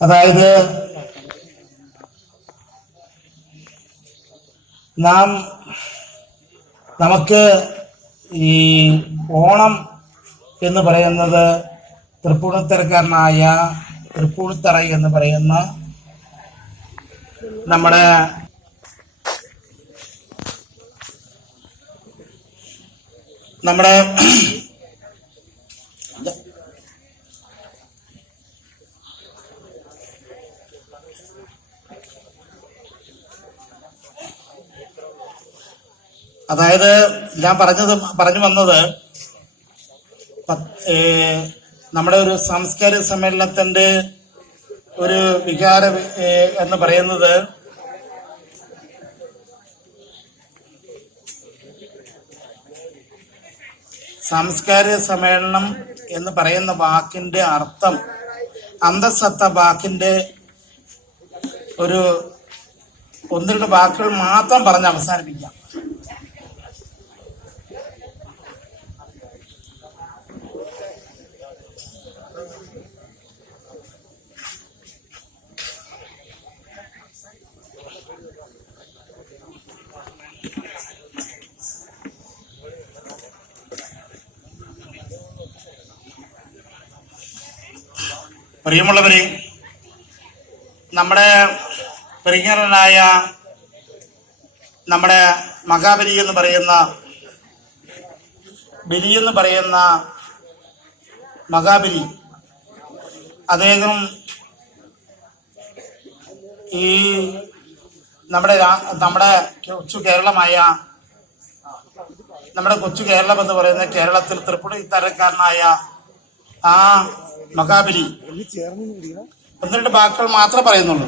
അതായത് നാം നമുക്ക് ഈ ഓണം എന്ന് പറയുന്നത് തൃപ്പൂണിത്തരക്കാരനായ തൃപ്പൂണിത്തറ എന്ന് പറയുന്ന നമ്മുടെ നമ്മുടെ അതായത് ഞാൻ പറഞ്ഞത് പറഞ്ഞു വന്നത് നമ്മുടെ ഒരു സാംസ്കാരിക സമ്മേളനത്തിന്റെ ഒരു വികാര എന്ന് പറയുന്നത് സാംസ്കാരിക സമ്മേളനം എന്ന് പറയുന്ന വാക്കിന്റെ അർത്ഥം അന്തസത്ത വാക്കിന്റെ ഒരു ഒന്ന് രണ്ട് വാക്കുകൾ മാത്രം പറഞ്ഞ് അവസാനിപ്പിക്കാം പ്രിയമുള്ളവരെ നമ്മുടെ പ്രിയങ്കരനായ നമ്മുടെ മഹാബലി എന്ന് പറയുന്ന ബലി എന്ന് പറയുന്ന മഹാബലി അദ്ദേഹം ഈ നമ്മുടെ നമ്മുടെ കൊച്ചു കേരളമായ നമ്മുടെ കൊച്ചു കേരളം എന്ന് പറയുന്ന കേരളത്തിൽ തൃപ്പുണി തരക്കാരനായ ആ മഹാബലി ഒന്ന് രണ്ട് വാക്കുകൾ മാത്രമേ പറയുന്നുള്ളൂ.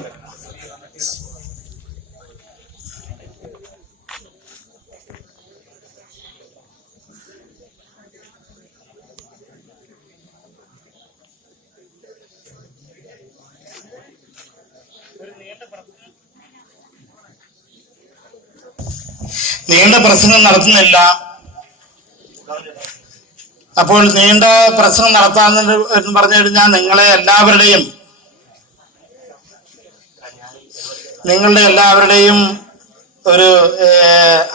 നീണ്ട പ്രസംഗം നടത്തുന്നില്ല. അപ്പോൾ നീണ്ട പ്രശ്നം നടത്താമെന്ന് എന്ന് പറഞ്ഞു കഴിഞ്ഞാൽ നിങ്ങളെ എല്ലാവരുടെയും നിങ്ങളുടെ എല്ലാവരുടെയും ഒരു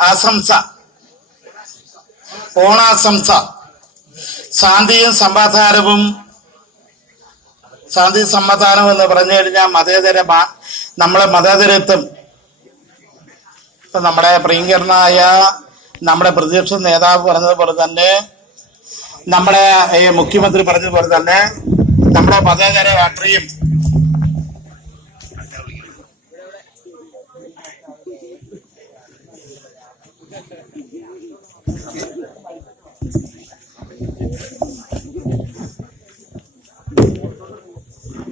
ആശംസ ഓണാശംസ. ശാന്തിയും സമാധാനവും ശാന്തി സമാധാനം എന്ന് പറഞ്ഞു കഴിഞ്ഞാൽ മതേതര നമ്മളെ മതേതരത്വം. നമ്മുടെ പ്രിയങ്കരനായ നമ്മുടെ പ്രതിപക്ഷ നേതാവ് പറഞ്ഞതുപോലെ തന്നെ നമ്മുടെ മുഖ്യമന്ത്രി പറഞ്ഞതുപോലെ തന്നെ നമ്മുടെ മതേതര രാഷ്ട്രീയം